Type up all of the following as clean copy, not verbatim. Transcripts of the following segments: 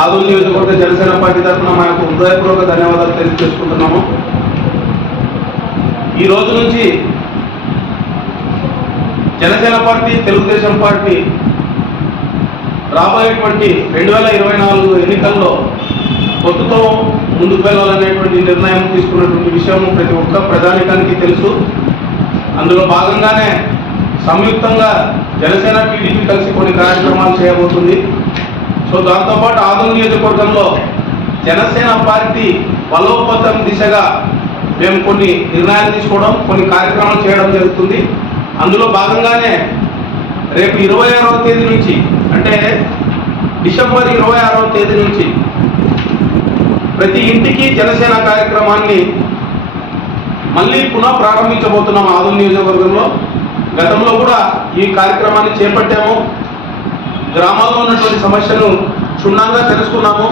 ఆదోని నియోజకవర్గ జనసేన పార్టీ తరఫున మా యొక్క హృదయపూర్వక ధన్యవాదాలు తెలియజేసుకుంటున్నాము. ఈ రోజు నుంచి జనసేన పార్టీ, తెలుగుదేశం పార్టీ రాబోయేటువంటి 2024 ఎన్నికల్లో పొత్తుతో ముందుకు వెళ్ళాలనేటువంటి నిర్ణయం తీసుకున్నటువంటి విషయం ప్రతి ఒక్క ప్రజానికానికి తెలుసు. అందులో భాగంగానే సంయుక్తంగా జనసేన, టీడీపీ కలిసి కొన్ని కార్యక్రమాలు చేయబోతుంది. సో దాంతోపాటు ఆదోని నియోజకవర్గంలో జనసేన పార్టీ బలోపేతం దిశగా మేము కొన్ని నిర్ణయాలు తీసుకోవడం, కొన్ని కార్యక్రమాలు చేయడం జరుగుతుంది. అందులో భాగంగానే రేపు 26వ తేదీ నుంచి, అంటే డిసెంబర్ 26వ తేదీ నుంచి ప్రతి ఇంటికి జనసేన కార్యక్రమాన్ని మళ్ళీ పునః ప్రారంభించబోతున్నాం ఆదోని నియోజకవర్గంలో. గతంలో కూడా ఈ కార్యక్రమాన్ని చేపట్టాము. గ్రామాల్లో ఉన్నటువంటి సమస్యను క్షుణ్ణంగా తెలుసుకున్నాము.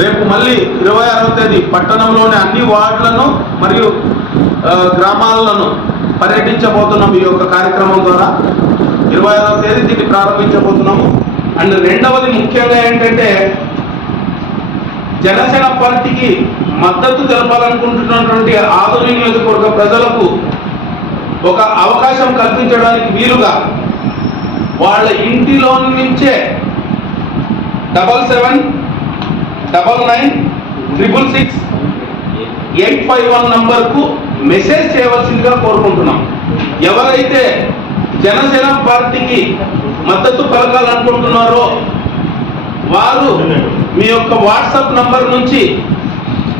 రేపు మళ్ళీ 26వ తేదీ పట్టణంలోని అన్ని వార్డులను మరియు గ్రామాలను పర్యటించబోతున్నాం. ఈ యొక్క కార్యక్రమం ద్వారా 26వ తేదీ దీన్ని ప్రారంభించబోతున్నాము. అండ్ రెండవది ముఖ్యంగా ఏంటంటే, జనసేన పార్టీకి మద్దతు తెలపాలనుకుంటున్నటువంటి ఆదోని నియోజకవర్గ ప్రజలకు ఒక అవకాశం కల్పించడానికి వీలుగా వాళ్ళ ఇంటిలో నుంచే 7799666851 నంబర్కు మెసేజ్ చేయవలసిందిగా కోరుకుంటున్నాం. ఎవరైతే జనసేన పార్టీకి మద్దతు పలకాలనుకుంటున్నారో వారు మీ యొక్క వాట్సాప్ నంబర్ నుంచి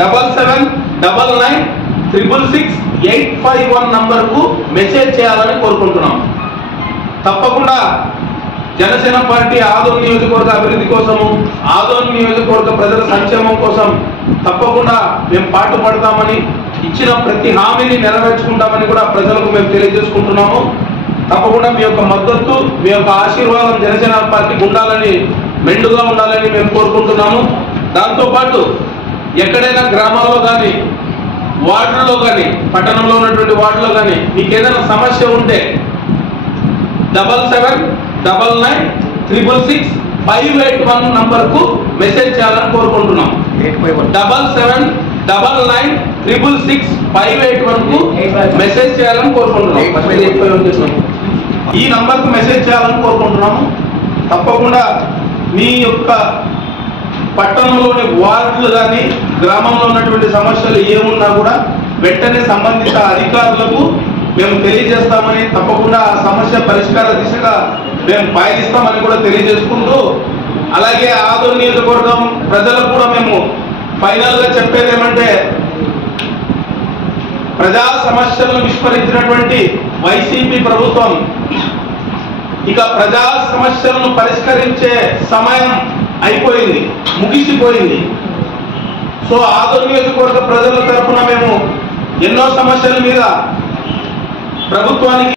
7799666851 నంబర్కు మెసేజ్ చేయాలని కోరుకుంటున్నాం. తప్పకుండా జనసేన పార్టీ ఆదోని నియోజకవర్గ అభివృద్ధి కోసము, ఆదోని నియోజకవర్గ ప్రజల సంక్షేమం కోసం తప్పకుండా మేము పాటుపడతామని, ఇచ్చిన ప్రతి హామీని నెరవేర్చుకుంటామని కూడా ప్రజలకు మేము తెలియజేసుకుంటున్నాము. తప్పకుండా మీ యొక్క మద్దతు, మీ యొక్క ఆశీర్వాదం జనసేన పార్టీకి ఉండాలని, మెండుగా ఉండాలని మేము కోరుకుంటున్నాము. దాంతోపాటు ఎక్కడైనా గ్రామాల్లో కానీ, వార్డుల్లో కానీ, పట్టణంలో ఉన్నటువంటి వార్డులో కానీ మీకు ఏదైనా సమస్య ఉంటే 7799666851 నంబర్కు మెసేజ్ చేయాలని కోరుకుంటున్నాం. 7799666851కు మెసేజ్ చేయాలని కోరుకుంటున్నాం. ఈ నంబర్కు మెసేజ్ చేయాలని కోరుకుంటున్నాము. తప్పకుండా మీ యొక్క పట్టణంలోని వార్డులు కానీ, గ్రామంలో ఉన్నటువంటి సమస్యలు ఏమున్నా కూడా వెంటనే సంబంధిత అధికారులకు మేము తెలియజేస్తామని, తప్పకుండా ఆ సమస్య పరిష్కార దిశగా మేము పయనిస్తామని కూడా తెలియజేసుకుంటూ, అలాగే ఆదోని నియోజకవర్గం ప్రజలకు కూడా మేము ఫైనల్గా చెప్పేది ఏమంటే, ప్రజా సమస్యలను విస్మరించినటువంటి వైసీపీ ప్రభుత్వం ఇక ప్రజా సమస్యలను పరిష్కరించే సమయం అయిపోయింది, ముగిసిపోయింది. సో ఆదోని నియోజకవర్గ ప్రజల తరఫున మేము ఎన్నో సమస్యల మీద ప్రభుత్వానికి